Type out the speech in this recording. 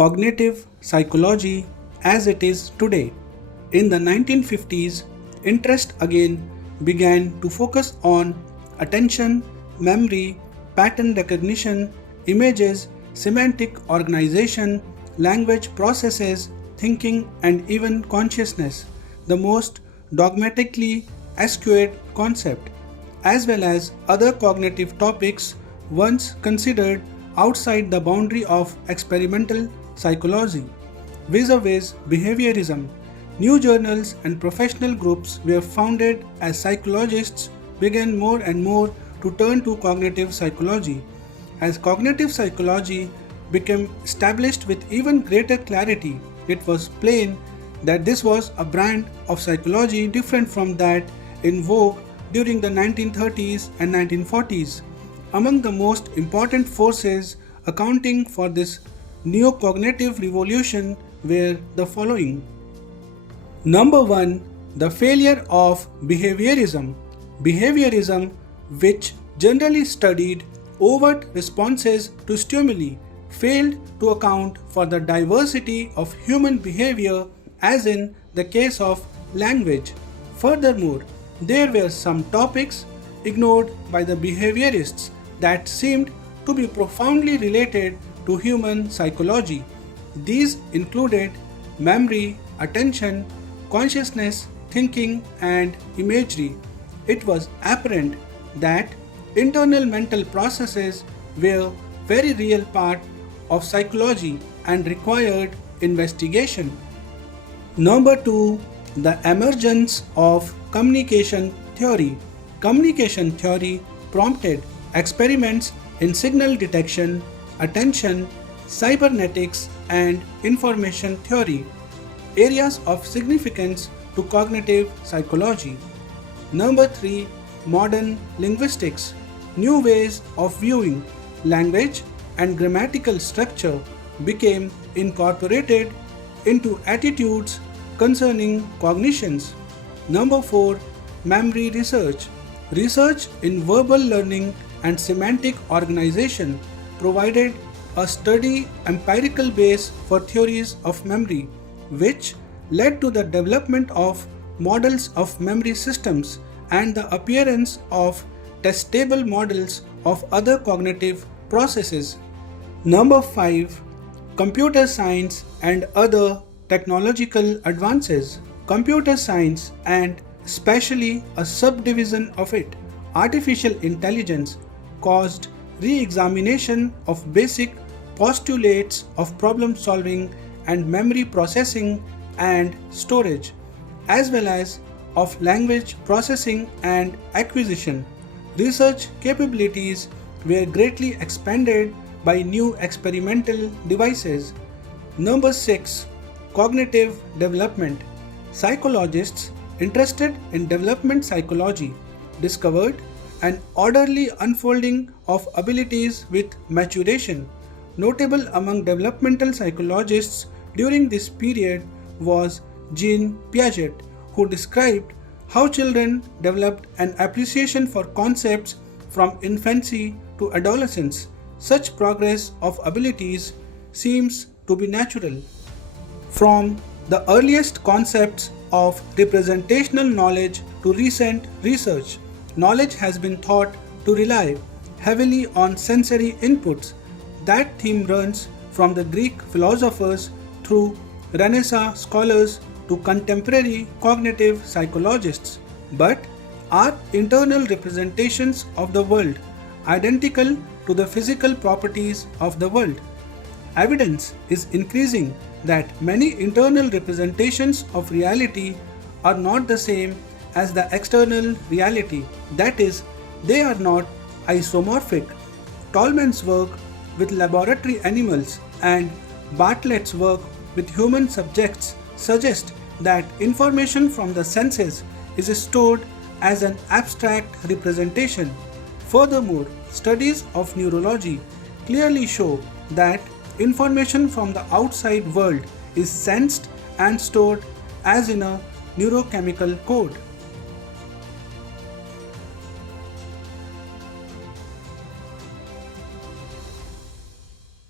cognitive psychology as it is today. In the 1950s, interest again began to focus on attention, memory, pattern recognition, images, semantic organization, language processes, thinking, and even consciousness, the most dogmatically eschewed concept, as well as other cognitive topics once considered outside the boundary of experimental psychology. Vis-a-vis behaviorism, new journals and professional groups were founded as psychologists began more and more to turn to cognitive psychology. As cognitive psychology became established with even greater clarity, it was plain that this was a brand of psychology different from that in vogue during the 1930s and 1940s. Among the most important forces accounting for this neo-cognitive revolution were the following. Number 1. The failure of behaviorism. Behaviorism, which generally studied overt responses to stimuli, failed to account for the diversity of human behavior, as in the case of language. Furthermore, there were some topics ignored by the behaviorists that seemed to be profoundly related to human psychology. These included memory, attention, consciousness, thinking, and imagery. It was apparent that internal mental processes were very real part of psychology and required investigation. Number 2. The emergence of communication theory. Communication theory prompted experiments in signal detection, attention, cybernetics, and information theory, areas of significance to cognitive psychology. Number 3. Modern linguistics. New ways of viewing language and grammatical structure became incorporated into attitudes concerning cognitions. Number 4. Memory research. Research in verbal learning and semantic organization provided a sturdy empirical base for theories of memory, which led to the development of models of memory systems and the appearance of testable models of other cognitive processes. Number 5. Computer science and other technological advances. Computer science, and especially a subdivision of it, artificial intelligence, caused re-examination of basic postulates of problem solving and memory processing and storage, as well as of language processing and acquisition. Research capabilities were greatly expanded by new experimental devices. Number 6. Cognitive development. Psychologists interested in development psychology discovered an orderly unfolding of abilities with maturation. Notable among developmental psychologists during this period was Jean Piaget, who described how children developed an appreciation for concepts from infancy to adolescence. Such progress of abilities seems to be natural. From the earliest concepts of representational knowledge to recent research, knowledge has been thought to rely heavily on sensory inputs. That theme runs from the Greek philosophers through Renaissance scholars to contemporary cognitive psychologists. But are internal representations of the world identical to the physical properties of the world? Evidence is increasing that many internal representations of reality are not the same as the external reality. That is, they are not isomorphic. Tolman's work with laboratory animals and Bartlett's work with human subjects suggest that information from the senses is stored as an abstract representation. Furthermore, studies of neurology clearly show that information from the outside world is sensed and stored as in a neurochemical code.